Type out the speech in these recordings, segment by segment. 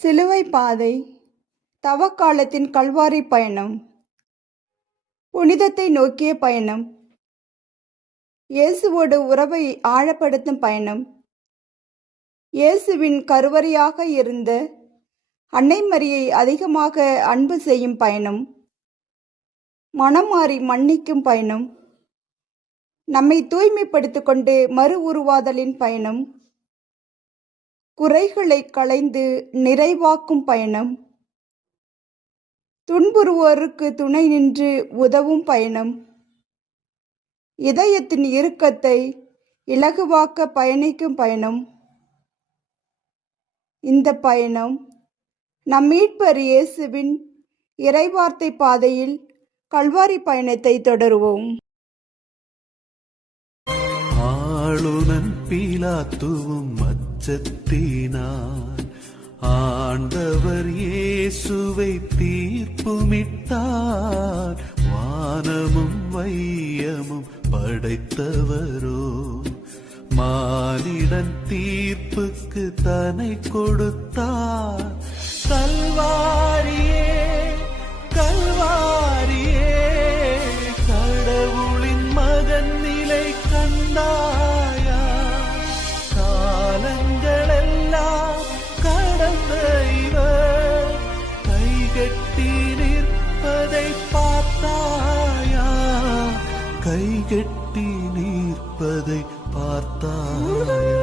சிலுவை பாதை, தவக்காலத்தின் கல்வாரி பயணம், புனிதத்தை நோக்கிய பயணம், இயேசுவோடு உறவை ஆழப்படுத்தும் பயணம், இயேசுவின் கருவறையாக இருந்த அன்னை மரியை அதிகமாக அன்பு செய்யும் பயணம், மனம் மாறி மன்னிக்கும் பயணம், நம்மை தூய்மைப்படுத்திக் கொண்டு மறு உருவாதலின் பயணம், குறைகளை களைந்து நிறைவாக்கும் பயணம், துன்புறுவோருக்கு துணை நின்று உதவும் பயணம், இதயத்தின் இறுக்கத்தை இலகுவாக்க பயணிக்கும் பயணம். இந்த பயணம் நம் மீட்பர் இயேசுவின் இறைவார்த்தை பாதையில் கல்வாரி பயணத்தை தொடருவோம். ஆளுநன் பீலாத்துவும் அச்சத்தினார் ஆண்டவர் இயேசுவை தீர்ப்புமிட்டார். வானமும் வையமும் படைத்தவரோ மானிடன் தீர்ப்புக்கு தன்னை கொடுத்தார். கல்வாரியே கல்வாரியே கடவுளின் மகன் நிலை கண்டாயா? காலங்களெல்லாம் கடந்த இவர் கைகட்டி நிற்பதை பார்த்தாயா? கைகட்டி நிற்பதை பார்த்தாயா?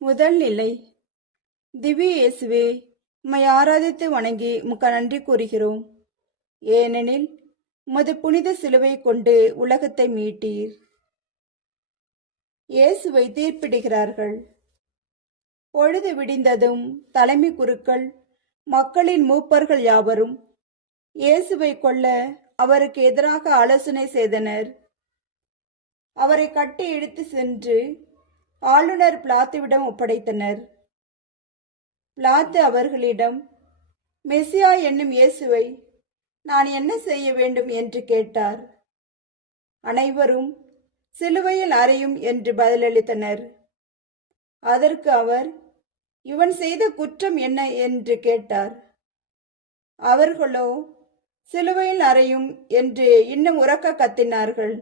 முதல் நிலை. திவ்ய இயேசுவே, உம்மை ஆராதித்து வணங்கி உமக்கு நன்றி கூறுகிறோம். ஏனெனில் உமது புனித சிலுவை கொண்டு உலகத்தை மீட்டீர். இயேசுவை தீர்ப்பிடுகிறார்கள். பொழுது விடிந்ததும் தலைமை குருக்கள், மக்களின் மூப்பர்கள் யாவரும் இயேசுவை கொல்ல அவருக்கு எதிராக ஆலோசனை செய்தனர். அவரை கட்டி இழுத்து சென்று ஆளுநர் பிலாத்துவிடம் ஒப்படைத்தனர். பிலாத்து அவர்களிடம், மெசியா என்னும் இயேசுவை நான் என்ன செய்ய வேண்டும் என்று கேட்டார். அனைவரும் சிலுவையில் அறையும் என்று பதிலளித்தனர். அதற்கு அவர், இவன் செய்த குற்றம் என்ன என்று கேட்டார். அவர்களோ சிலுவையில் அறையும் என்று இன்னும் உரக்க கத்தினார்கள்.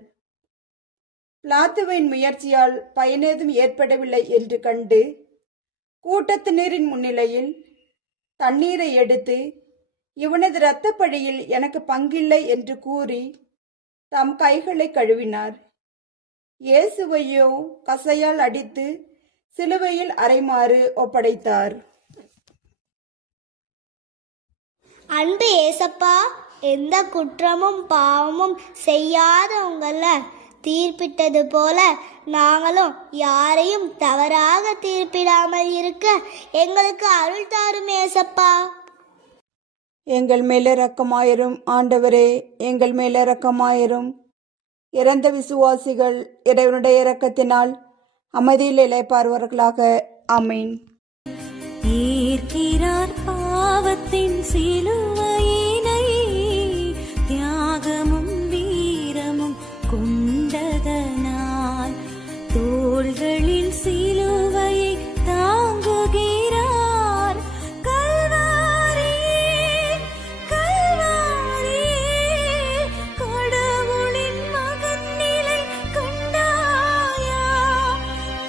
பிலாத்துவின் முயற்சியால் பயனேதும் ஏற்படவில்லை என்று கண்டு கூட்டத்தினரின் முன்னிலையில் தண்ணீரை எடுத்து, இவனது இரத்தப்பழியில் எனக்கு பங்கில்லை என்று கூறி தம் கைகளை கழுவினார். இயேசுவையோ கசையால் அடித்து சிலுவையில் அறைமாறு ஒப்படைத்தார். அன்பு ஏசப்பா, எந்த குற்றமும் பாவமும் செய்யாத உங்களை தீர்ப்பிட்டது போல நாங்களும் யாரையும் தவறாக தீர்ப்பிடாமல் இருக்க எங்களுக்கு அருள் தாரும் ஏசப்பா. எங்கள் மேலிரக்கமாயிரும் ஆண்டவரே, எங்கள் மேலிரக்கமாயிரும். இறந்த விசுவாசிகள் இறைவனுடைய இரக்கத்தினால் அமைதியில் இளைப்பாறுவார்களாக. ஆமீன். பாவத்தின் சிலுவையினை தியாகமும் வீரமும் கொண்டதனால் தோள்களில் சிலுவையை தாங்குகிறார். கல்வாரியே கல்வாரியே கடவுளின் மகன் நிலை கண்டாயா?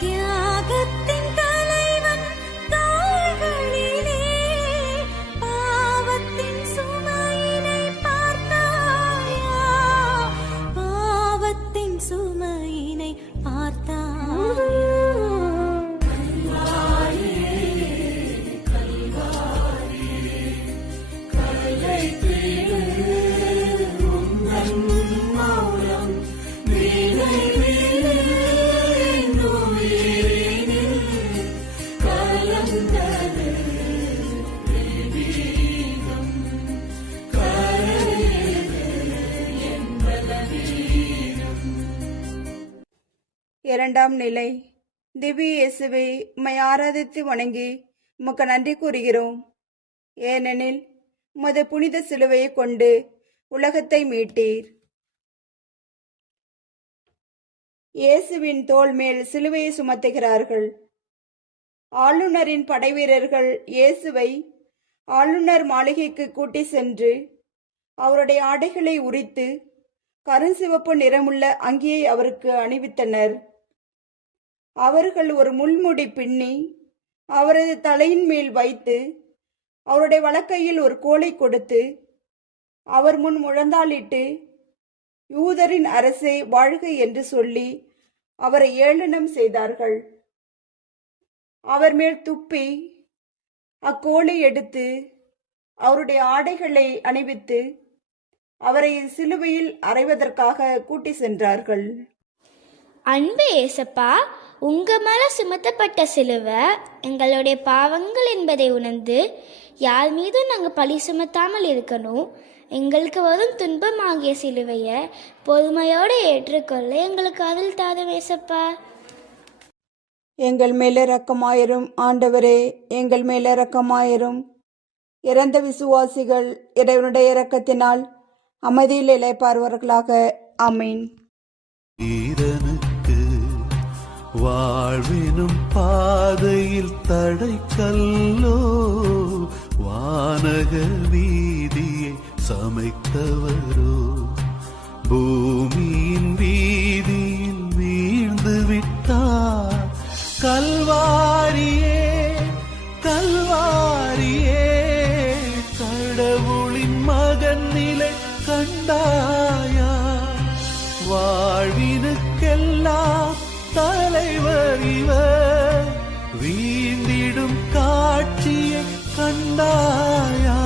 தியாகத்தின் தலைவன் தோள்களிலே பாவத்தின் இரண்டாம் நிலை. திவ்ய இயேசுவே, உம்மை ஆராதித்து வணங்கி உமக்கு நன்றி கூறுகிறோம். ஏனெனில் உமது புனித சிலுவையை கொண்டு உலகத்தை மீட்டீர். இயேசுவின் தோள் மேல் சிலுவையை சுமத்துகிறார்கள். ஆளுநரின் படைவீரர்கள் இயேசுவை ஆளுநர் மாளிகைக்கு கூட்டி சென்று அவருடைய ஆடைகளை உரித்து கருஞ்சிவப்பு நிறமுள்ள அங்கியை அவருக்கு அணிவித்தனர். அவர்கள் ஒரு முள்முடி பின்னி அவரது தலையின் மேல் வைத்து அவருடைய வலக்கையில் ஒரு கோலை கொடுத்து அவர் முன் முழந்தாளிட்டு, யூதரின் அரசே வாழ்க என்று சொல்லி அவரை ஏளனம் செய்தார்கள். அவர் மேல் துப்பி அக்கோலை எடுத்து அவருடைய ஆடைகளை அணிவித்து அவரை சிலுவையில் அறைவதற்காக கூட்டி சென்றார்கள். அன்பு ஏசப்பா, உங்க மேல சுமத்தப்பட்ட சிலுவை எங்களுடைய பாவங்கள் என்பதை உணர்ந்து யார் மீதும் நாங்கள் பழி சுமத்தாமல் இருக்கணும். எங்களுக்கு வரும் துன்பமாகிய சிலுவையை பொறுமையோடு ஏற்றுக்கொள்ள எங்களுக்கு அருள் தாரும் ஏசப்பா. எங்கள் மேல இரக்கமாயிரும் ஆண்டவரே, எங்கள் மேல இரக்கமாயிரும். இறந்த விசுவாசிகள் இறைவனுடைய இரக்கத்தினால் அமைதியில் இளைப்பாறுவார்களாக. ஆமீன். ஈரனுக்கு வாழ்வினும் பாதையில் தடை கல்லோ, வானக வீதியை சமைத்தவரோ, பூமியின் வீதியில் வீழ்ந்து விட்டார். கல்வாரியே கல்வாரியே, கடவுளின் மகன் நிலை கண்டாயா? வாழ்வினுக்கெல்லாம் தலைவர் இவர், வீழ்ந்திடும் காட்சியை கண்டாயா?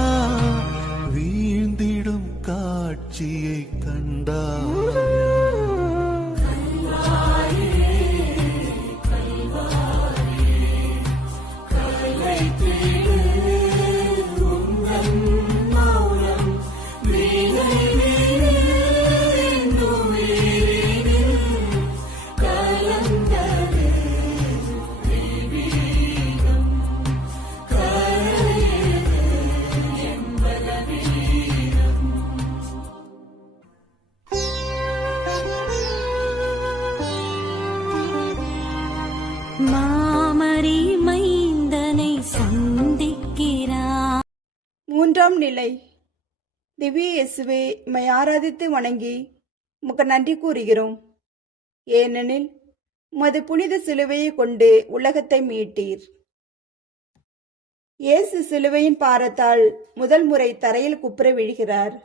வீழ்ந்திடும் காட்சியை கண்டாயா? மாமரி மைந்தனை சந்திக்கிறார். மூன்றாம் நிலை. திவ்ய இயேசுவே, உம்மை ஆராதித்து வணங்கி உமக்கு நன்றி கூறுகிறோம். ஏனெனில் உமது புனித சிலுவையை கொண்டு உலகத்தை மீட்டீர். இயேசு சிலுவையின் பாரத்தால் முதல் முறை தரையில் குப்புற விழுகிறார்.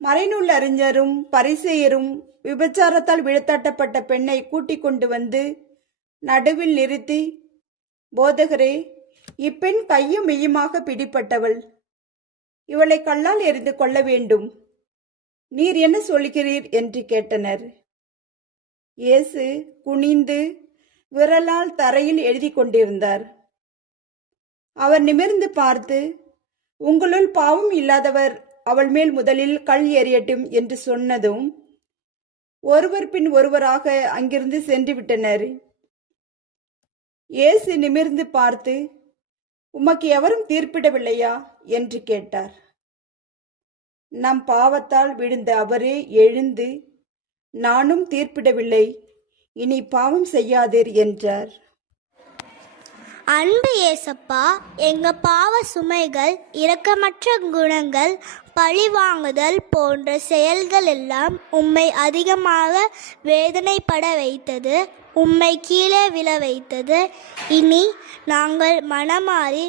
மறைநூல் அறிஞரும் பரிசேயரும் விபச்சாரத்தால் விழுத்தாட்டப்பட்ட பெண்ணை கூட்டிக் கொண்டு வந்து நடுவில் நிறுத்தி, போதகரே, இப்பெண் கையும் மெய்யுமாக பிடிப்பட்டவள், இவளை கல்லால் எறிந்து கொள்ள வேண்டும், நீர் என்ன சொல்கிறீர் என்று கேட்டனர். இயேசு குனிந்து விரலால் தரையில் எழுதி கொண்டிருந்தார். அவர் நிமிர்ந்து பார்த்து, உங்களுள் பாவம் இல்லாதவர் அவள் மேல் முதலில் கல் எறியட்டும் என்று சொன்னதும் ஒருவர் பின் ஒருவராக அங்கிருந்து சென்று விட்டனர். இயேசு நிமிர்ந்து பார்த்து, உமக்கு எவரும் தீர்ப்பிடவில்லையா என்று கேட்டார். நம் பாவத்தால் விழுந்த அவரே எழுந்து, நானும் தீர்ப்பிடவில்லை, இனி பாவம் செய்யாதீர் என்றார். அன்பு ஏசப்பா, எங்க பாவ சுமைகள், இரக்கமற்ற குணங்கள், பழிவாங்குதல் போன்ற செயல்கள் எல்லாம் உம்மை அதிகமாக வேதனைப்பட வைத்தது, உம்மை கீழே விழ வைத்தது. இனி நாங்கள் மனமாறி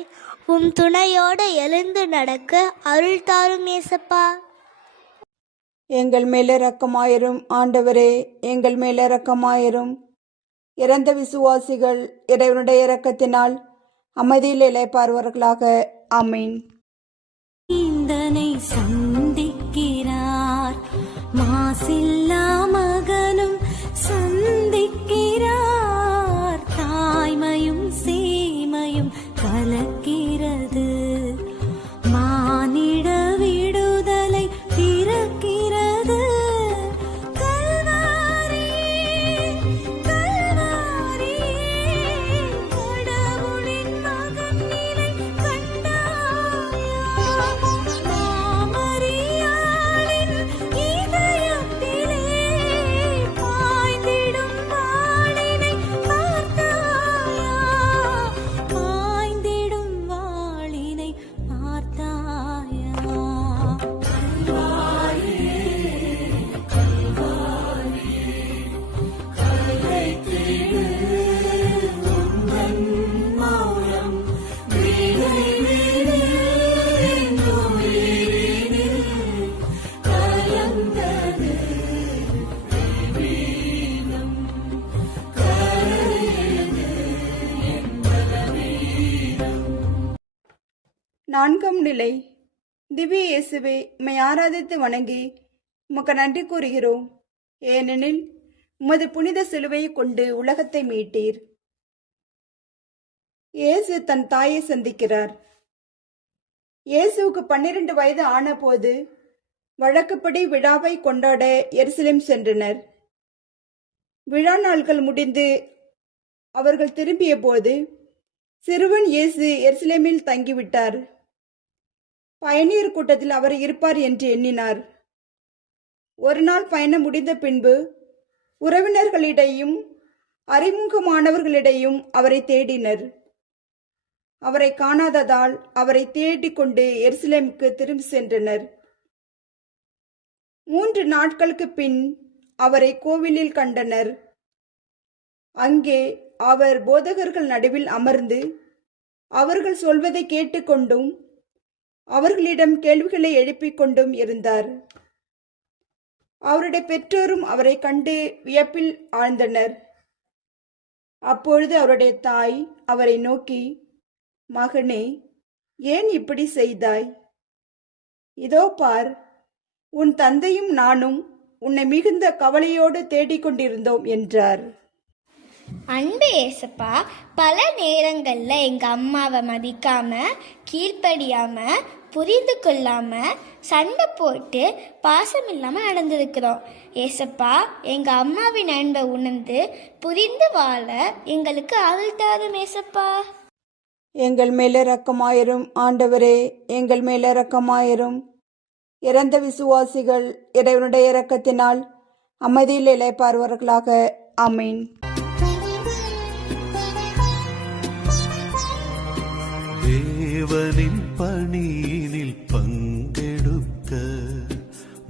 உம் துணையோடு எழுந்து நடக்க அருள் தாரும் ஏசப்பா. எங்கள் மேல் இரக்கமாயிரும் ஆண்டவரே, எங்கள் மேல் இரக்கமாயிரும். இறந்த விசுவாசிகள் இறைவனுடைய இரக்கத்தினால் அமைதியில் இளைப்பாறுவார்களாக. ஆமீன். மைந்தனை சந்திக்கிறார், மாசில்லா மகனும் சந்திக்கிறார். தாய்மையும் சேமையும் கலக்கிறது, மானிட விடுதலை பிறக்கிறது. கல்வாரியே நான்காம் நிலை. திவ்ய இயேசுவே, உம்மை ஆராதித்து வணங்கி உமக்கு நன்றி கூறுகிறோம். ஏனெனில் உமது புனித சிலுவையை கொண்டு உலகத்தை மீட்டீர். இயேசு தன் தாயை சந்திக்கிறார். இயேசுவுக்கு 12 வயது ஆனபோது வழக்கப்படி விழாவை கொண்டாட எருசலேம் சென்றனர். விழா நாட்கள் முடிந்து அவர்கள் திரும்பிய போது சிறுவன் இயேசு எருசலேமில் தங்கிவிட்டார். பயணியர் கூட்டத்தில் அவர் இருப்பார் என்று எண்ணினார். ஒரு நாள் பயணம் முடிந்த பின்பு உறவினர்களிடையும் அறிமுகமானவர்களிடையும் அவரை தேடினர். அவரை காணாததால் அவரை தேடிக்கொண்டு எருசலேமுக்கு திரும்பி சென்றனர். 3 நாட்களுக்கு பின் அவரை கோவிலில் கண்டனர். அங்கே அவர் போதகர்கள் நடுவில் அமர்ந்து அவர்கள் சொல்வதை கேட்டுக்கொண்டும் அவர்களிடம் கேள்விகளை எழுப்பிக் கொண்டும் இருந்தார். அவருடைய பெற்றோரும் அவரை கண்டு வியப்பில் ஆழ்ந்தனர். அப்பொழுது அவருடைய தாய் அவரை நோக்கி, மகனே, ஏன் இப்படி செய்தாய்? இதோ பார், உன் தந்தையும் நானும் உன்னை மிகுந்த கவலையோடு தேடிக்கொண்டிருந்தோம் என்றார். அன்பு ஏசப்பா, பல நேரங்களில் எங்கள் அம்மாவை மதிக்காம, கீழ்ப்படியாம, புரிந்து கொள்ளாம, சண்டை போட்டு பாசம் இல்லாமல் நடந்திருக்கிறோம். ஏசப்பா, எங்கள் அம்மாவின் அன்பை உணர்ந்து புரிந்து வாழ எங்களுக்கு அருள் தாரும் ஏசப்பா. எங்கள் மேல இரக்கமாயிரும் ஆண்டவரே, எங்கள் மேல இரக்கமாயிரும். இறந்த விசுவாசிகள் இறைவனுடைய இரக்கத்தினால் அமைதியில் இளைப்பாறுவார்களாக. ஆமீன். தேவனின் பணியினில் பங்கெடுக்க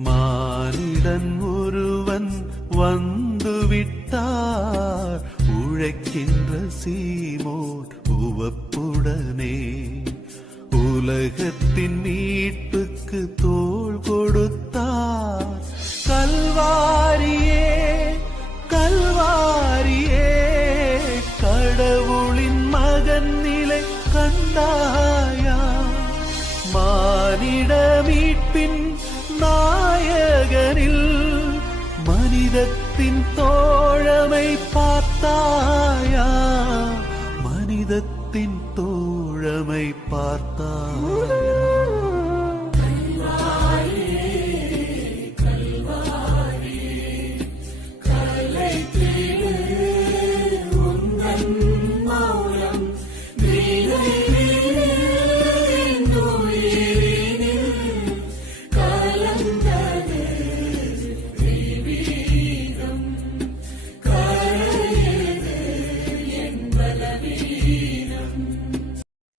மானிடன் ஒருவன் வந்துவிட்டார். உழைக்கின்ற சீமோன் உவப்புடனே உலகத்தின் மீட்புக்கு தோள் கொடுத்தார். கல்வாரியே, கல்வாரியே, கடவுளின் மகன் நிலை கண்டாயா? மானிட மீட்பின் நாயகனில் மனிதத்தின் தோழமை பார்த்தாயா? மனிதத்தின் தோழமை பார்த்தாயா?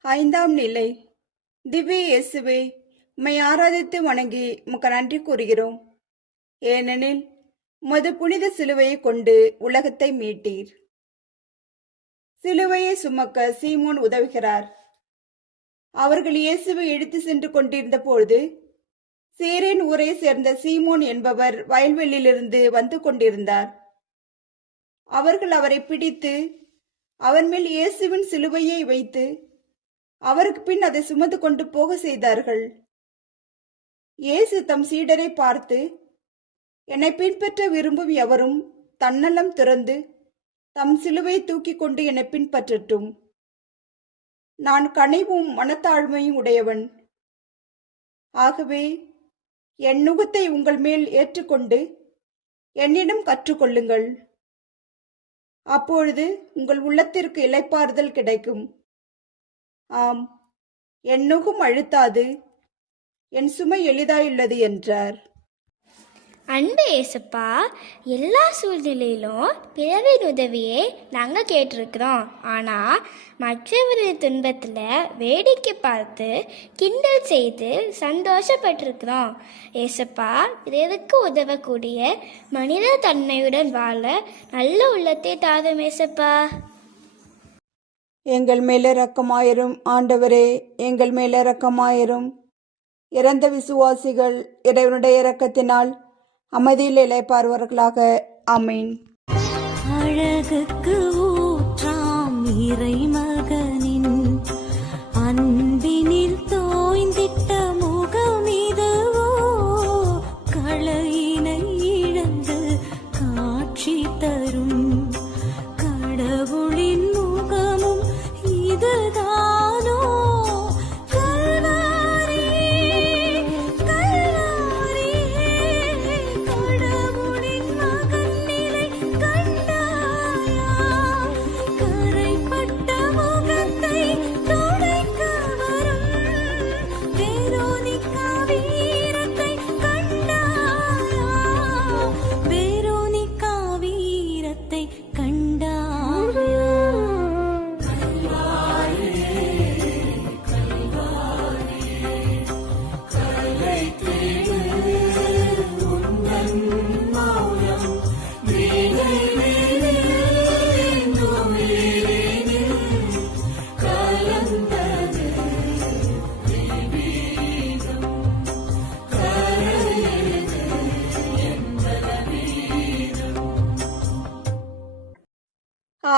ஐந்தாம் நிலை. திவ்ய இயேசுவே, உம்மை ஆராதித்து வணங்கி உமக்கு நன்றி கூறுகிறோம். ஏனெனில் உமது புனித சிலுவையை கொண்டு உலகத்தை மீட்டீர். சிலுவையை சுமக்க சீமோன் உதவுகிறார். அவர்கள் இயேசுவை இழுத்து சென்று கொண்டிருந்த பொழுது சீரேன் ஊரை சேர்ந்த சீமோன் என்பவர் வயல்வெளியிலிருந்து வந்து கொண்டிருந்தார். அவர்கள் அவரை பிடித்து அவர் மேல் இயேசுவின் சிலுவையை வைத்து அவருக்கு பின் அதை சுமந்து கொண்டு போக செய்தார்கள். இயேசு தம் சீடரை பார்த்து, என்னை பின்பற்ற விரும்பும் எவரும் தன்னலம் துறந்து தம் சிலுவை தூக்கி கொண்டு என்னை பின்பற்றட்டும். நான் கனிவும் மனத்தாழ்மையும் உடையவன். ஆகவே என் நுகத்தை உங்கள் மேல் ஏற்றுக்கொண்டு என்னிடம் கற்றுக்கொள்ளுங்கள். அப்பொழுது உங்கள் உள்ளத்திற்கு இளைப்பாறுதல் கிடைக்கும். ஆம், என் நுகம் அழுத்தாது, என் சுமை எளிதாயுள்ளது என்றார். அன்பு ஏசப்பா, எல்லா சூழ்நிலையிலும் பிறவின் உதவியை நாங்கள் கேட்டிருக்கிறோம். ஆனால் மற்றவருடைய துன்பத்தில் வேடிக்கை பார்த்து கிண்டல் செய்து சந்தோஷப்பட்டிருக்கிறோம். ஏசப்பா, பிறருக்கு உதவக்கூடிய மனித தன்மையுடன் வாழ நல்ல உள்ளத்தை தாரும் ஏசப்பா. எங்கள் மேல இரக்கமாயிரும் ஆண்டவரே, எங்கள் மேல இரக்கமாயிரும். இறந்த விசுவாசிகள் இறைவனுடைய இரக்கத்தினால் அமைதியில் இளைப்பாறுவார்களாக. ஆமீன். அழகுக்கு ஊற்றாம் இறைமகனின் அன்பினில்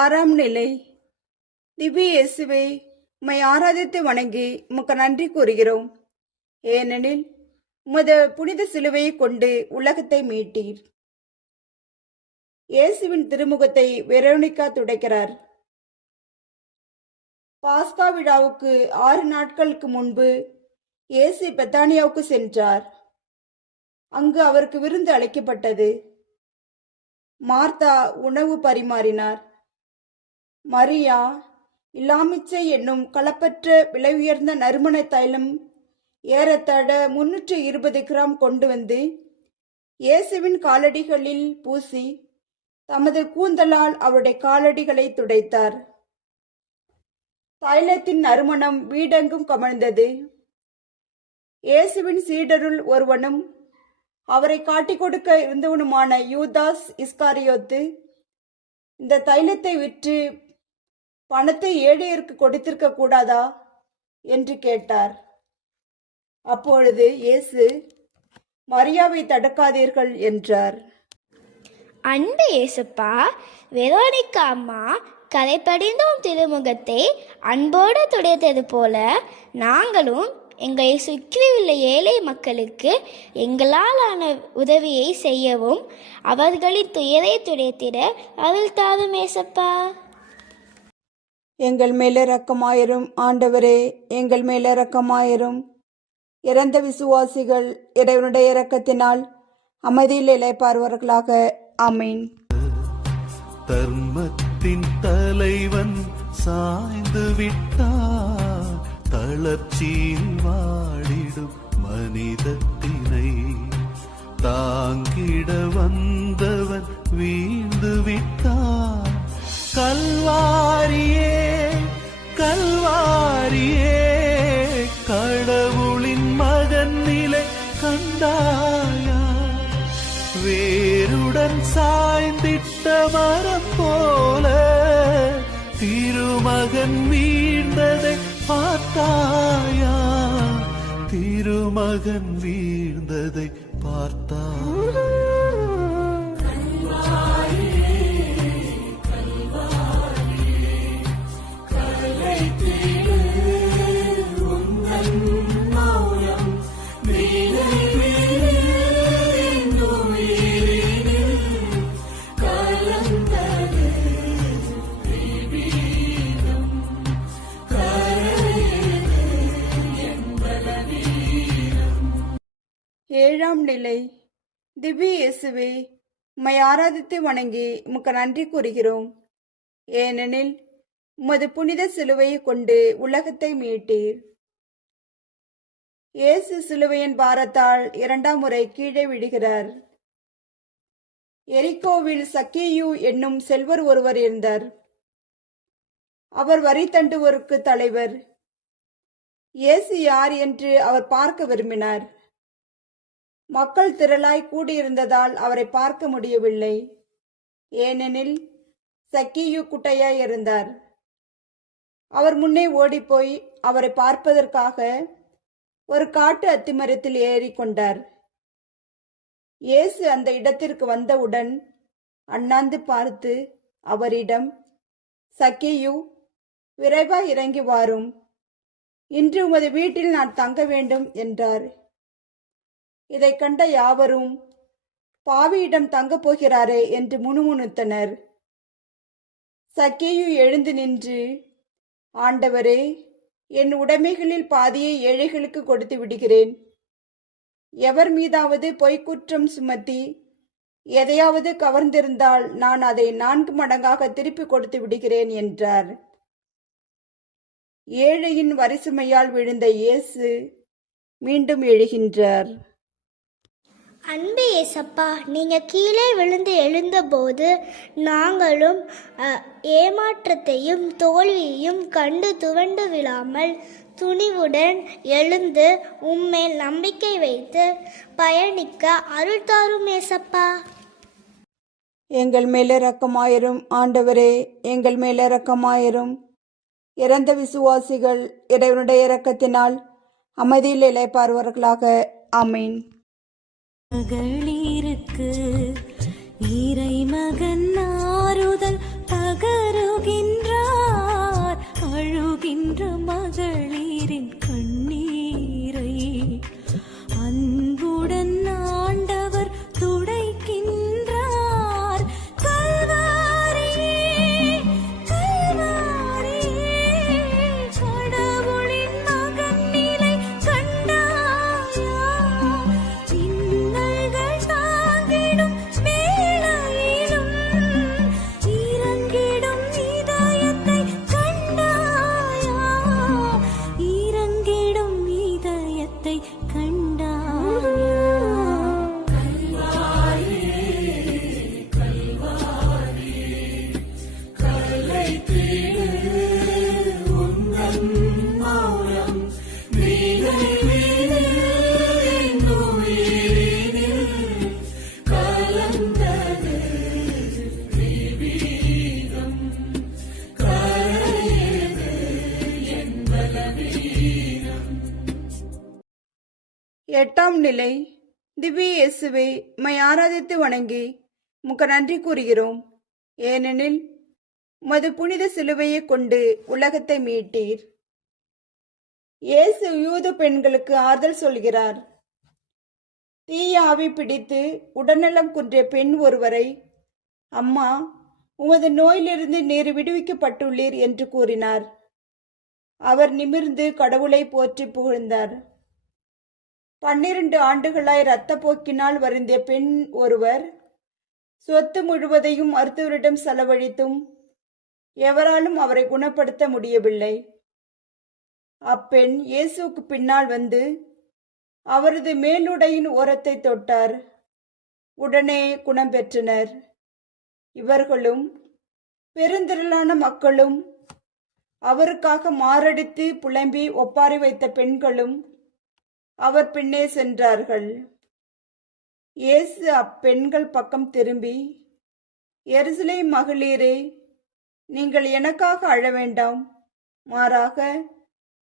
6ஆம் நிலை. திவ்ய இயேசுவே, உம்மை ஆராதித்து வணங்கி உமக்கு நன்றி கூறுகிறோம். ஏனெனில் உமது புனித சிலுவையை கொண்டு உலகத்தை மீட்டீர். இயேசுவின் திருமுகத்தை வெரோனிகா துடைக்கிறார். பாஸ்கா விழாவுக்கு 6 நாட்களுக்கு முன்பு இயேசு பெத்தானியாவுக்கு சென்றார். அங்கு அவருக்கு விருந்து அளிக்கப்பட்டது. மார்த்தா உணவு பரிமாறினார். மரியா இல்லாமிச்சை என்னும் களப்பற்ற விலை உயர்ந்த நறுமண தைலம் ஏறத்தாழ 320 கிராம் கொண்டு வந்து இயேசுவின் காலடிகளில் பூசி தமது கூந்தலால் அவருடைய காலடிகளை துடைத்தார். தைலத்தின் நறுமணம் வீடெங்கும் கமழ்ந்தது. இயேசுவின் சீடருள் ஒருவனும் அவரை காட்டிக் கொடுக்க இருந்தவனுமான யூதாஸ் இஸ்காரியோத்து, இந்த தைலத்தை விற்று பணத்தை ஏழையருக்கு கொடுத்திருக்க கூடாதா என்று கேட்டார். அப்பொழுது இயேசு, மரியாவை தடுக்காதீர்கள் என்றார். அன்பு இயேசுப்பா, வெரோனிகா அம்மா கரைப்படிந்தோம் திருமுகத்தை அன்போடு துடைத்தது போல நாங்களும் எங்களை சுற்றியுள்ள ஏழை மக்களுக்கு எங்களாலான உதவியை செய்யவும் அவர்களின் துயரை துடைத்திட அருள் தாரும் ஏசப்பா. எங்கள் மேல் இரக்கமாயிரும் ஆண்டவரே, எங்கள் மேல் இரக்கமாயிரும். இறந்த விசுவாசிகள் இறைவனுடைய இரக்கத்தினால் அமைதியில் இளைப்பாறுவார்களாக. ஆமீன். தர்மத்தின் தலைவன் சாய்ந்து விட்டார், தளர்ச்சியில் வாடிடும் மனிதத்தினை தாங்கிட வந்தவன் வீழ்ந்து விட்டார். கல்வாரியே கல்வாரியே, கடவுளின் மகன் நிலை கண்டாயா? வேருடன் சாய்ந்திட்ட மரம் போல திருமகன் வீழ்ந்ததை பார்த்தாயா? திருமகன் வீழ்ந்ததை பார்த்தாயா? ஏழாம் நிலை. திவ்ய இயேசுவே, உம்மை ஆராதித்து வணங்கி உமக்கு நன்றி கூறுகிறோம். ஏனெனில் உமது புனித சிலுவையை கொண்டு உலகத்தை மீட்டீர். இயேசு சிலுவையின் பாரத்தால் 2ஆம் முறை கீழே விடுகிறார். எரிகோவில் சக்கேயு என்னும் செல்வர் ஒருவர் இருந்தார். அவர் வரி தண்டுவோருக்கு தலைவர். இயேசு யார் என்று அவர் பார்க்க விரும்பினார். மக்கள் திரளாய் கூடியிருந்ததால் அவரை பார்க்க முடியவில்லை. ஏனெனில் சக்கேயு குட்டையாய் இருந்தார். அவர் முன்னே ஓடிப்போய் அவரை பார்ப்பதற்காக ஒரு காட்டு அத்திமரத்தில் ஏறிக்கொண்டார். இயேசு அந்த இடத்திற்கு வந்தவுடன் அண்ணாந்து பார்த்து அவரிடம், சக்கேயு, விரைவாய் இறங்கி வாரும், இன்று உமது வீட்டில் நான் தங்க வேண்டும் என்றார். இதைக் கண்ட யாவரும், பாவியிடம் தங்கப் போகிறாரே என்று முணுமுணுத்தனர். சக்கேயு எழுந்து நின்று, ஆண்டவரே, என் உடைமைகளில் பாதியை ஏழைகளுக்கு கொடுத்து விடுகிறேன். எவர் மீதாவது பொய்க்குற்றம் சுமத்தி எதையாவது கவர்ந்திருந்தால் நான் அதை 4 மடங்காக திருப்பி கொடுத்து விடுகிறேன் என்றார். ஏழையின் வரிசுமையால் விழுந்த இயேசு மீண்டும் எழுகின்றார். அன்பு ஏசப்பா, நீங்கள் கீழே விழுந்து எழுந்தபோது நாங்களும் ஏமாற்றத்தையும் தோல்வியையும் கண்டு துவண்டு விழாமல் துணிவுடன் எழுந்து உம்மேல் நம்பிக்கை வைத்து பயணிக்க அருள் தாரும் ஏசப்பா. எங்கள் மேல் இரக்கமாயிரும் ஆண்டவரே, எங்கள் மேல் இரக்கமாயிரும். இறந்த விசுவாசிகள் இறைவனுடைய இரக்கத்தினால் அமைதியில் இளைப்பாறுவார்களாக. ஆமீன். மகளிருக்கு இறை மகன் ஆறுதல் தகருகின்றார் அழுகின்ற மகளிரின் கண்ணீரை அன்புடன் ஆண்டவர் துடைக்கின்றார். கல்வாரியே கல்வாரியே கடவுளின் மகன் நிலை கண்டாயா? இன்னல்கள் தாங்கிடும் வேளையிலும் இறங்கிடும் இதயத்தை கண்டாயா? இறங்கிடும் இதயத்தை கண்டாயா? எட்டாம் நிலை. திவ்ய இயேசுவே, உம்மை ஆராதித்து வணங்கி உமக்கு நன்றி கூறுகிறோம். ஏனெனில் உமது புனித சிலுவையை கொண்டு உலகத்தை மீட்டீர். இயேசு யூத பெண்களுக்கு ஆறுதல் சொல்கிறார். தீய ஆவி பிடித்து உடல்நலம் குன்றிய பெண் ஒருவரை, அம்மா, உமது நோயிலிருந்து நீர் விடுவிக்கப்பட்டுள்ளீர் என்று கூறினார். அவர் நிமிர்ந்து கடவுளை போற்றி புகழ்ந்தார். 12 ஆண்டுகளாய் இரத்தப்போக்கினால் வருந்திய பெண் ஒருவர் சொத்து முழுவதையும் மருத்துவரிடம் செலவழித்தும் எவராலும் அவரை குணப்படுத்த முடியவில்லை. அப்பெண் இயேசுவுக்கு பின்னால் வந்து அவரது மேலுடையின் ஓரத்தை தொட்டார். உடனே குணம் பெற்றனர். இவர்களும் பெருந்திரளான மக்களும் அவருக்காக மாரடித்து புலம்பி ஒப்பாரி வைத்த பெண்களும் அவர் பின்னே சென்றார்கள். இயேசு அப்பெண்கள் பக்கம் திரும்பி, எருசலேம் மகளிரே, நீங்கள் எனக்காக அழ வேண்டாம், மாறாக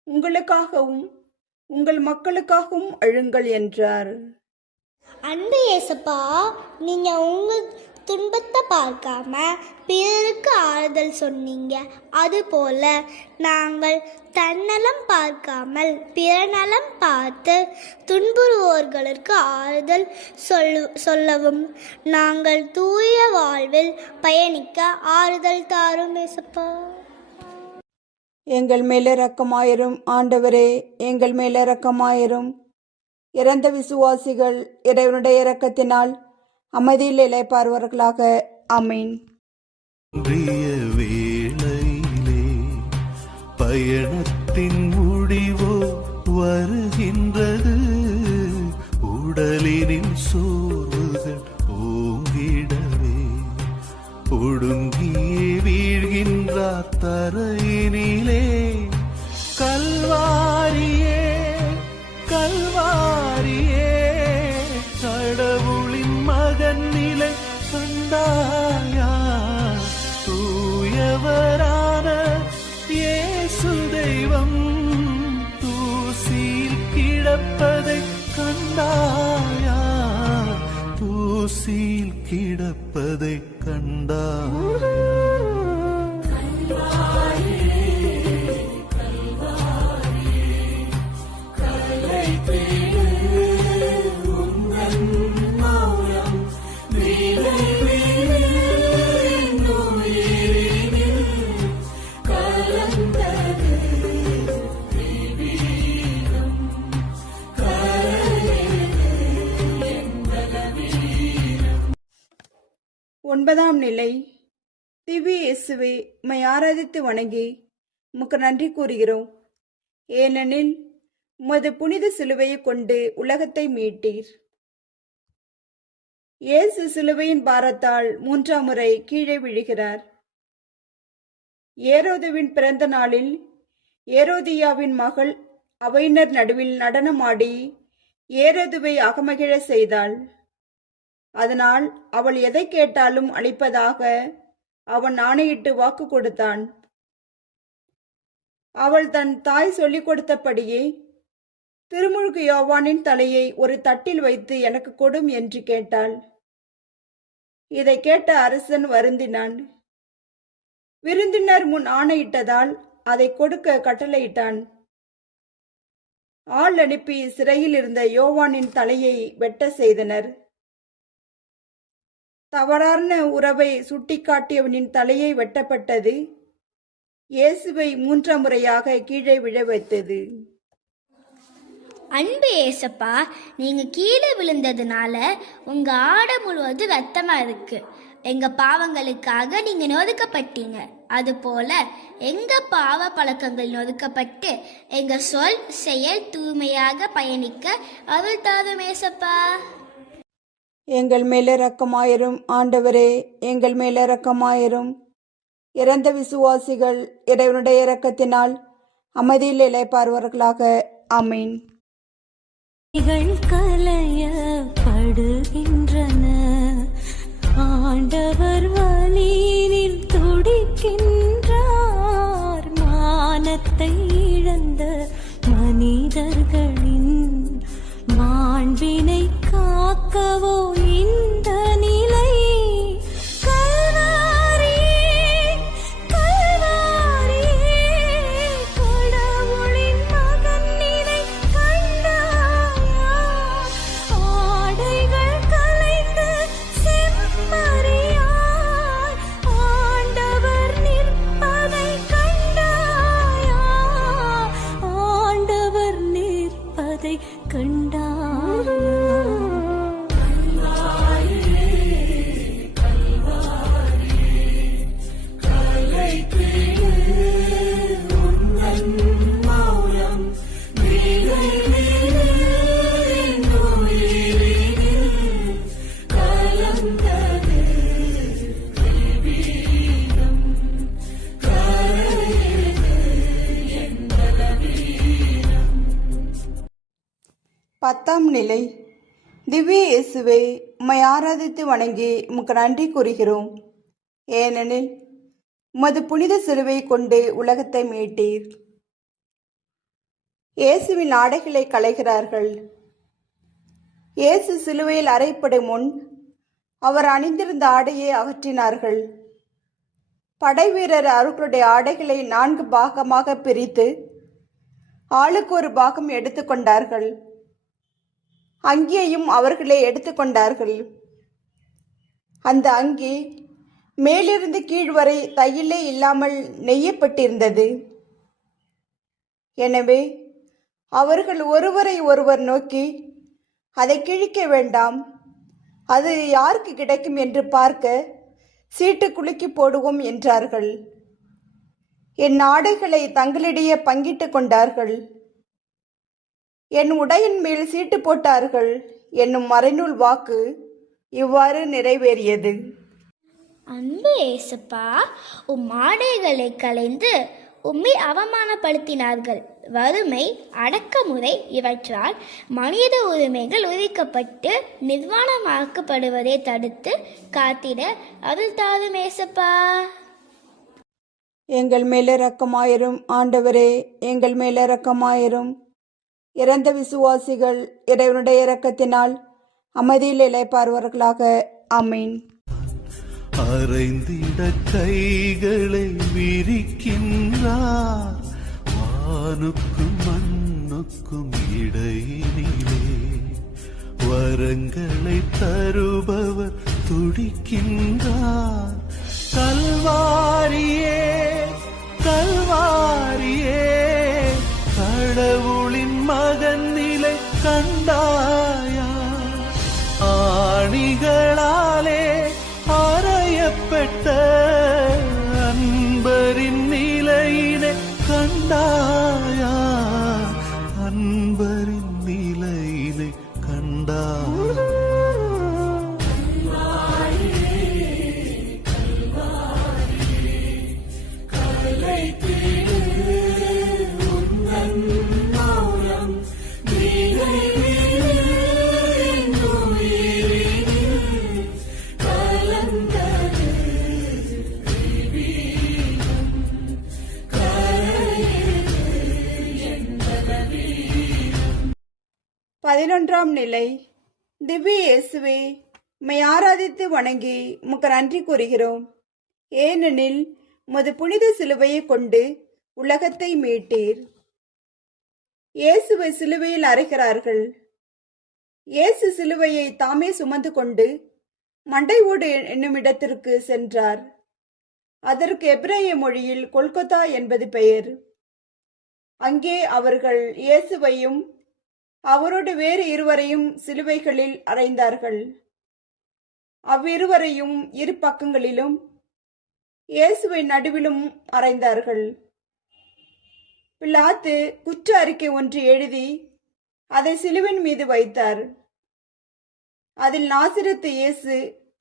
உங்களுக்காகவும் உங்கள் மக்களுக்காகவும் அழுங்கள் என்றார். அன்பு இயேசப்பா, நீங்க உங்க துன்பத்தை பார்க்காம பிறருக்கு ஆறுதல் சொன்னீங்க. அதுபோல நாங்கள் தன்னலம் பார்க்காமல் பிறநலம் பார்த்து துன்புறுவோர்களுக்கு ஆறுதல் சொல்லவும் நாங்கள் தூய வாழ்வில் பயணிக்க ஆறுதல் தாரும் இயேசப்பா. எங்கள் மேல் இரக்கமாயிரும் ஆண்டவரே, எங்கள் மேல் இரக்கமாயிரும். இறந்த விசுவாசிகள் இறைவனுடைய இரக்கத்தினால் அமைதியில் இளைப்பாறுவார்களாக. ஆமீன். இன்றைய வேளையிலே பயணத்தின் முடிவோ வருகின்றது. உடலினின் சோர்வுகள் ஓங்கிடவே ஒடுங்கியே வீழ்கின்றார் தரையினிலே. கல்வாரியே கல்வாரியே கடவுளின் மகன் நிலை கண்டாயா? தூயவரான இயேசு தெய்வம் தூசியில் கிடப்பதை கண்டாயா? தூசியில் கிடப்பதை கண்டாயா? ஒன்பதாம் நிலை. திவ்ய இயேசுவே, உம்மை ஆராதித்து வணங்கி உமக்கு நன்றி கூறுகிறோம். ஏனெனில் உமது புனித சிலுவையை கொண்டு உலகத்தை மீட்டீர். இயேசு சிலுவையின் பாரத்தால் 3ஆம் முறை கீழே விழுகிறார். ஏரோதுவின் பிறந்த நாளில் ஏரோதியாவின் மகள் அவையினர் நடுவில் நடனமாடி ஏரோதுவை அகமகிழ செய்தாள். அதனால் அவள் எதை கேட்டாலும் அளிப்பதாக அவன் ஆணையிட்டு வாக்கு கொடுத்தான். அவள் தன் தாய் சொல்லிக் கொடுத்தபடியே திருமுழுக்கு யோவானின் தலையை ஒரு தட்டில் வைத்து எனக்கு கொடும் என்று கேட்டாள். இதை கேட்ட அரசன் வருந்தினான். விருந்தினர் முன் ஆணையிட்டதால் அதை கொடுக்க கட்டளையிட்டான். ஆள் அனுப்பி சிறையில் இருந்த யோவானின் தலையை வெட்ட செய்தனர். தவறான உறவை சுட்டிக்காட்டியவனின் தலையை வெட்டப்பட்டது. இயேசுவை 3ஆம் முறையாக கீழே விழ வைத்தது. அன்பு ஏசப்பா, நீங்க கீழே விழுந்ததுனால உங்க ஆடை முழுவதும் ரத்தமா இருக்கு. எங்க பாவங்களுக்காக நீங்க நொறுக்கப்பட்டீங்க. அதுபோல எங்க பாவ பழக்கங்கள் நொறுக்கப்பட்டு எங்க சொல் செயல் தூய்மையாக பயணிக்க அருள் தாரும் ஏசப்பா. எங்கள் மேல இரக்கமாயிரும் ஆண்டவரே, எங்கள் மேல இரக்கமாயிரும். இறந்த விசுவாசிகள் இறைவனுடைய இரக்கத்தினால் அமைதியில் இளைப்பாறுவார்களாக. ஆமீன். கலையப்படுகின்றன, ஆண்டவர் வழியினில் துடிக்கின்றார். மானத்தை இழந்த மனிதர்களின் மாண்பினை காக்கவோ இந்த நிலை. கடவுளின் மகன் நிலை கண்டாயா? ஆடைகள் கலைந்து செம்மறியாய் ஆண்டவர் நிற்பதை கண்டாயா? ஆண்டவர் நிற்பதை கண்டாயா? பத்தாம் நிலை. திவ்ய இயேசுவே, உம்மை ஆராதித்து வணங்கி உமக்கு நன்றி கூறுகிறோம். ஏனெனில் உமது புனித சிலுவை கொண்டு உலகத்தை மீட்டீர். இயேசுவின் ஆடைகளை களைகிறார்கள். இயேசு சிலுவையில் அறையப்படும் முன் அவர் அணிந்திருந்த ஆடையை அகற்றினார்கள். படைவீரர் அவர்களுடைய ஆடைகளை 4 பாகமாக பிரித்து ஆளுக்கு ஒரு பாகம் எடுத்துக்கொண்டார்கள். அங்கியையும் அவர்களே எடுத்துக்கொண்டார்கள். அந்த அங்கி மேலிருந்து கீழ் வரை தையிலே இல்லாமல் நெய்யப்பட்டிருந்தது. எனவே அவர்கள் ஒருவரை ஒருவர் நோக்கி, அதை கிழிக்க வேண்டாம், அது யாருக்கு கிடைக்கும் என்று பார்க்க சீட்டு குலுக்கி போடுவோம் என்றார்கள். என் ஆடைகளை தங்களிடையே பங்கிட்டு கொண்டார்கள். என் உடையின் மேல் சீட்டு போட்டார்கள் என்னும் மறைநூல் வாக்கு இவ்வாறு நிறைவேறியது. அன்பு ஏசப்பா, உம் ஆடைகளை களைந்து உம்மை அவமானப்படுத்தினார்கள். வறுமை, அடக்குமுறை இவற்றால் மனித உரிமைகள் உரிக்கப்பட்டு நிர்வாணமாக்கப்படுவதை தடுத்து காத்திட அருள் தாரும் ஏசப்பா. எங்கள் மேல இரக்கமாயிரும் ஆண்டவரே, எங்கள் மேல இரக்கமாயிரும். இறந்த விசுவாசிகள் இறைவனுடைய இரக்கத்தினால் அமைதியில் இளைப்பாறுவார்களாக. ஆமீன். அறைந்திட கைகளை விரிக்கின்றார், வானுக்கும் மண்ணுக்கும் இடையினிலே வரங்களை தருபவர் துடிக்கின்றார். கல்வாரியே கல்வாரியே, கடவுளின் மகன் நிலை கண்டாயா? ஆணிகளாலே அறையப்பட்ட அன்பரின் நிலையினை கண்டாயா? அன்பரின் நிலையினை கண்டாயா? பதினொன்றாம் நிலை. திவ்ய இயேசுவே, உம்மை ஆராதித்து வணங்கி உமக்கு நன்றி கூறுகிறோம். ஏனெனில் உமது புனித சிலுவையை கொண்டு உலகத்தை மீட்டீர். இயேசுவை சிலுவையில் அறைகிறார்கள். இயேசு சிலுவையை தாமே சுமந்து கொண்டு மண்டை ஓடு என்னும் இடத்திற்கு சென்றார். அதற்கு எபிரேய மொழியில் கொல்கொதா என்பது பெயர். அங்கே அவர்கள் இயேசுவையும் அவரோடு வேறு இருவரையும் சிலுவைகளில் அறைந்தார்கள். அவ்விருவரையும் இரு பக்கங்களிலும் இயேசுவை நடுவிலும் அறைந்தார்கள். பிலாத்து குற்ற அறிக்கை ஒன்று எழுதி அதை சிலுவின் மீது வைத்தார். அதில் நாசிரத்து இயேசு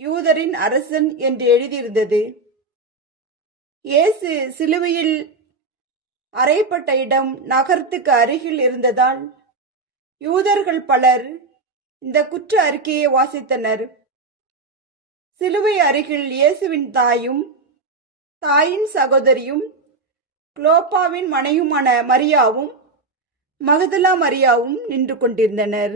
யூதரின் அரசன் என்று எழுதியிருந்தது. இயேசு சிலுவையில் அறையப்பட்ட இடம் நகரத்துக்கு அருகில் இருந்ததால் யூதர்கள் பலர் இந்த குற்ற அறிக்கையை வாசித்தனர். சிலுவை அருகில் இயேசுவின் தாயும் தாயின் சகோதரியும் குளோப்பாவின் மனையுமான மரியாவும் மகதலா மரியாவும் நின்று கொண்டிருந்தனர்.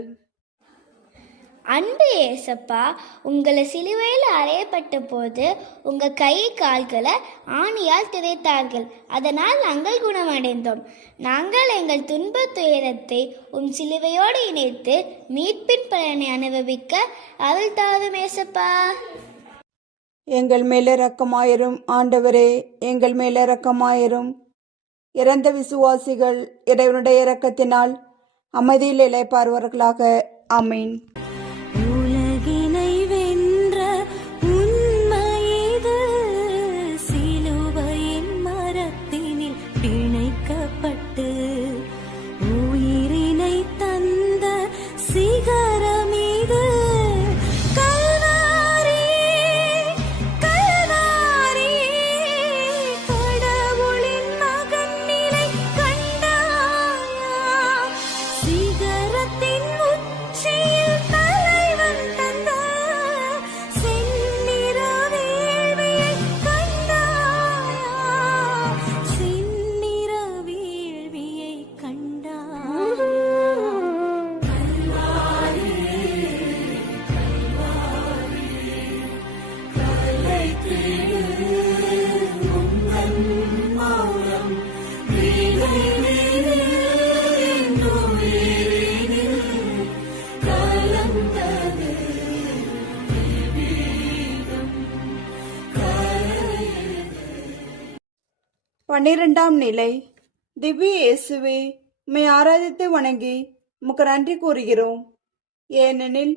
அன்பு ஏசப்பா, உங்களை சிலுவையில் அறையப்பட்ட போது உங்கள் கை கால்களை ஆணியால் திரைத்தார்கள். அதனால் நாங்கள் குணமடைந்தோம். நாங்கள் எங்கள் துன்ப துயரத்தை சிலுவையோடு இணைத்து மீட்பின் பலனை அனுபவிக்க அருள் தாரும் ஏசப்பா. எங்கள் மேல் இரக்கமாயிரும் ஆண்டவரே, எங்கள் மேல் இரக்கமாயிரும். இறந்த விசுவாசிகள் இறைவனுடைய இரக்கத்தினால் அமைதியில் இளைப்பாறுவார்களாக. ஆமீன். உலகினை வென்ற உண்மையிது, சிலுவையின் மரத்தினில் பிணைக்கப்பட்டு உயிரினை தந்த சிகரமீது. கடவுளின் மகன் நிலை கண்டாயா, சிகரத்தின் உச்சியில் தலைவன் தந்த செந்நிற வேள்வியை கண்டாயா, செந்நிற வேள்வியை கண்டாயா. பன்னிரெண்டாம் நிலை. திவ்ய இயேசுவே, உம்மை ஆராதித்து வணங்கி உமக்கு நன்றி கூறுகிறோம். ஏனெனில்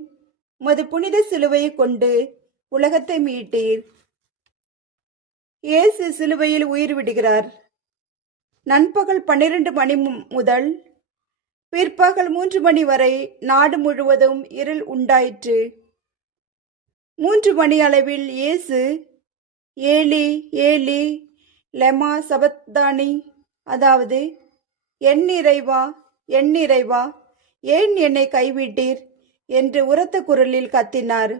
உமது புனித சிலுவையை கொண்டு உலகத்தை மீட்டீர். இயேசு சிலுவையில் உயிர் விடுகிறார். நண்பகல் 12 மணி முதல் பிற்பகல் 3 மணி வரை நாடு முழுவதும் இருள் உண்டாயிற்று. 3 மணி அளவில் இயேசு ஏலி ஏலி லெமா சபத்தானி, அதாவது என் இறைவா என் இறைவா ஏன் என்னை கைவிட்டீர் என்று உரத்த குரலில் கத்தினார்.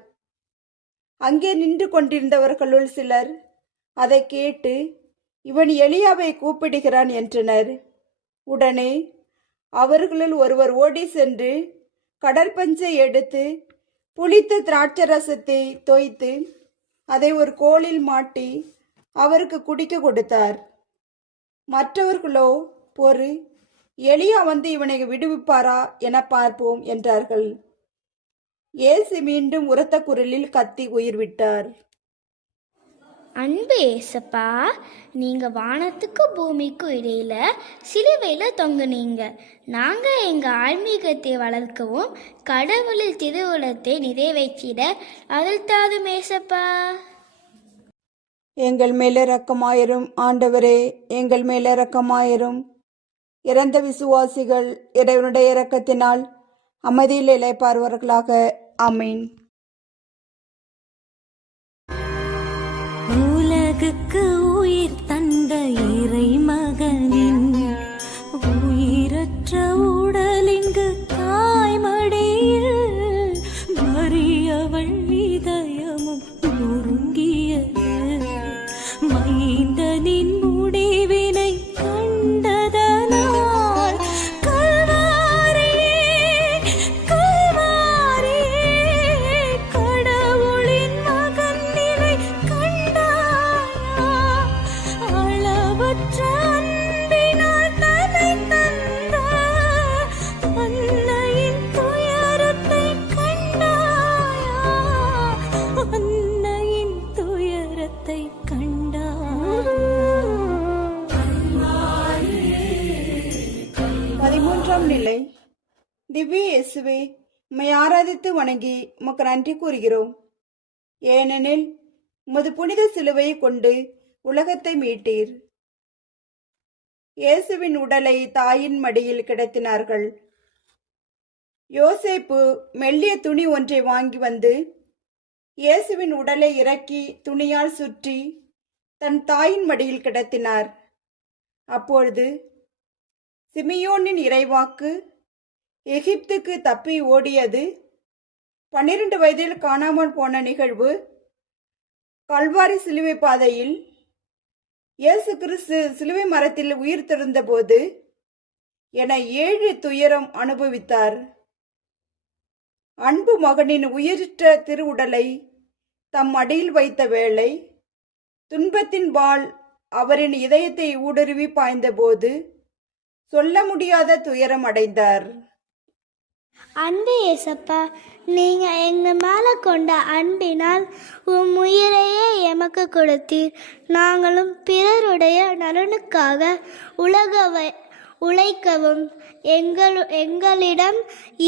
அங்கே நின்று கொண்டிருந்தவர்களுள் சிலர் அதை கேட்டு இவன் எலியாவை கூப்பிடுகிறான் என்றனர். உடனே அவர்களுள் ஒருவர் ஓடி சென்று கடற்பஞ்சை எடுத்து புளித்த திராட்சரசத்தை தோய்த்து அதை ஒரு கோலில் மாட்டி அவருக்கு குடிக்க கொடுத்தார். மற்றவர்களோ, பொறு, எலியா வந்து இவனை விடுவிப்பாரா என பார்ப்போம் என்றார்கள். இயேசு மீண்டும் உரத்த குரலில் கத்தி உயிர் விட்டார். அன்பு ஏசப்பா, நீங்கள் வானத்துக்கும் பூமிக்கும் இடையில சிலுவையில் தொங்குனீங்க. நாங்கள் எங்கள் ஆன்மீகத்தை வளர்க்கவும் கடவுளில் திருவுளத்தை நிறைவேற்றிட அருள் தாரும் ஏசப்பா. எங்கள் மேல் இரக்கமாயிரும் ஆண்டவரே, எங்கள் மேல் இரக்கமாயிரும். இறந்த விசுவாசிகள் இறைவனுடைய இரக்கத்தினால் அமைதியில் இளைப்பாறுவார்களாக. ஆமீன். உலகுக்கு உயிர் தந்த இறை மகனின் உயிரற்ற உடலிங்கு தாய்மடியில் மறியவள் இதயமும் நொறுங்கியது. மைந்தனின் முடிவினை கண்டதனால் கல்வாரியே கல்வாரியே, கடவுளின் மகன் நிலை கண்டாயா, திவ்ய இயேசுவே, உம்மை ஆராதித்து வணங்கி உமக்கு நன்றி கூறுகிறோம். ஏனெனில் உமது புனித சிலுவையை கொண்டு உலகத்தை மீட்டீர். இயேசுவின் உடலை தாயின் மடியில் கிடத்தினார்கள். யோசேப்பு மெல்லிய துணி ஒன்றை வாங்கி வந்து இயேசுவின் உடலை இறக்கி துணியால் சுற்றி தன் தாயின் மடியில் கிடத்தினார். அப்பொழுது சிமியோனின் இறைவாக்கு எகிப்துக்கு தப்பி ஓடியது, 12 வயதில் காணாமல் போன நிகழ்வு, கல்வாரி சிலுவை பாதையில் இயேசு கிறிஸ்து சிலுவை மரத்தில் உயிர் தெழுந்தபோது என 7 துயரம் அனுபவித்தார். அன்பு மகனின் உயிரற்ற திருவுடலை தம் அடியில் வைத்த வேளை, துன்பத்தின் வாள் அவரின் இதயத்தை ஊடுருவி பாய்ந்தபோது சொல்ல முடியாத துயரம் அடைந்தார். அன்பு ஏசப்பா, நீங்க எங்க மேல கொண்ட அன்பினால் உம் உயிரையே எமக்கு கொடுத்தீர். நாங்களும் பிறருடைய நலனுக்காக உழைக்கவும் எங்களிடம்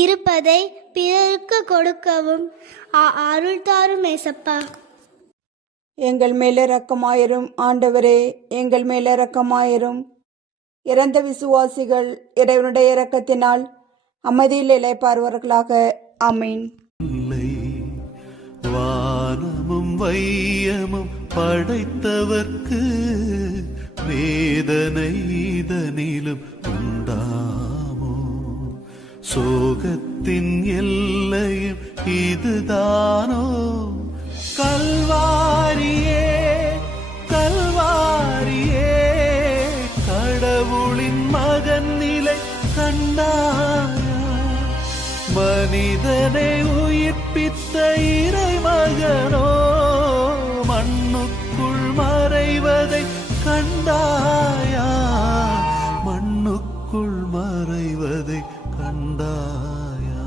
இருப்பதை பிறருக்கு கொடுக்கவும் அருள் தாரும் ஏசப்பா. எங்கள் மேல இரக்கமாயிரும் ஆண்டவரே, எங்கள் மேல இரக்கமாயிரும். இறந்த விசுவாசிகள் இறைவனுடைய இரக்கத்தினால் அமைதியில் இளைப்பாறுவார்களாக. ஆமீன். வானமும் வையமும் படைத்தவர்க்கு வேதனை இதனிலும் உண்டாமோ? சோகத்தின் எல்லையும் இதுதானோ? கல்வாரியே கல்வாரியே, கடவுளின் மகன் நிலை கண்டாயா? மனிதனை உயிர்ப்பித்த இறைமகனோ மண்ணுக்குள் மறைவதை கண்டாயா? மண்ணுக்குள் மறைவதை கண்டாயா?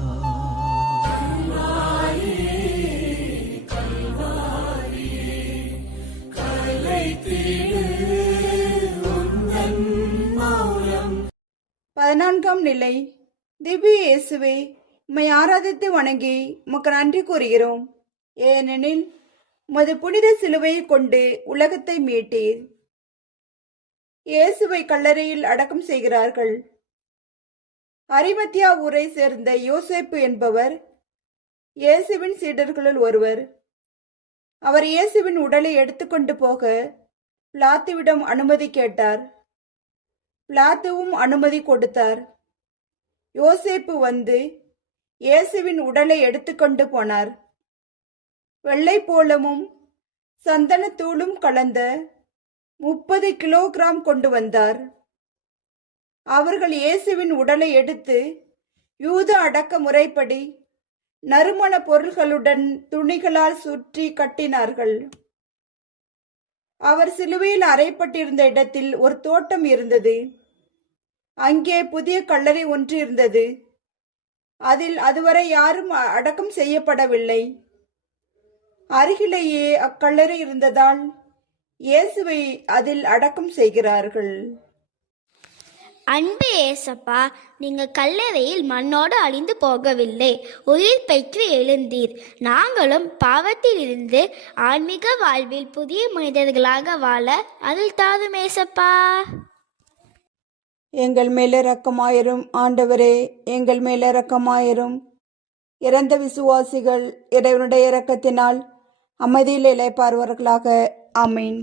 பதினான்காம் நிலை. திவ்ய இயேசுவே, உம்மை ஆராதித்து வணங்கி உமக்கு நன்றி கூறுகிறோம். ஏனெனில் உமது புனித சிலுவையை கொண்டு உலகத்தை மீட்டீர். இயேசுவை கல்லறையில் அடக்கம் செய்கிறார்கள். அரிமத்தியா ஊரை சேர்ந்த யோசேப்பு என்பவர் இயேசுவின் சீடர்களுள் ஒருவர். அவர் இயேசுவின் உடலை எடுத்துக்கொண்டு போக பிலாத்துவிடம் அனுமதி கேட்டார். பிலாத்துவும் அனுமதி கொடுத்தார். யோசேப்பு வந்து இயேசுவின் உடலை எடுத்துக்கொண்டு போனார். வெள்ளை போலமும் சந்தனத்தூளும் கலந்த 30 கிலோகிராம் கொண்டு வந்தார். அவர்கள் இயேசுவின் உடலை எடுத்து யூத அடக்க முறைப்படி நறுமண பொருள்களுடன் துணிகளால் சுற்றி கட்டினார்கள். அவர் சிலுவையில் அறையப்பட்டிருந்த இடத்தில் ஒரு தோட்டம் இருந்தது. அங்கே புதிய கல்லறை ஒன்று இருந்தது. அதில் அதுவரை யாரும் அடக்கம் செய்யப்படவில்லை. அருகிலேயே அக்கல்லறை இருந்ததால் இயேசுவை அதில் அடக்கம் செய்கிறார்கள். அன்பு ஏசப்பா, நீங்க கல்லறையில் மண்ணோடு அழிந்து போகவில்லை, உயிர் பெற்று எழுந்தீர். நாங்களும் பாவத்தில் இருந்து ஆன்மீக வாழ்வில் புதிய மனிதர்களாக வாழ அருள் தாரும் ஏசப்பா. எங்கள் மேல இரக்கமாயிரும் ஆண்டவரே, எங்கள் மேல இரக்கமாயிரும். இறந்த விசுவாசிகள் இறைவனுடைய இரக்கத்தினால் அமைதியில் இளைப்பாறுவார்களாக. ஆமீன்.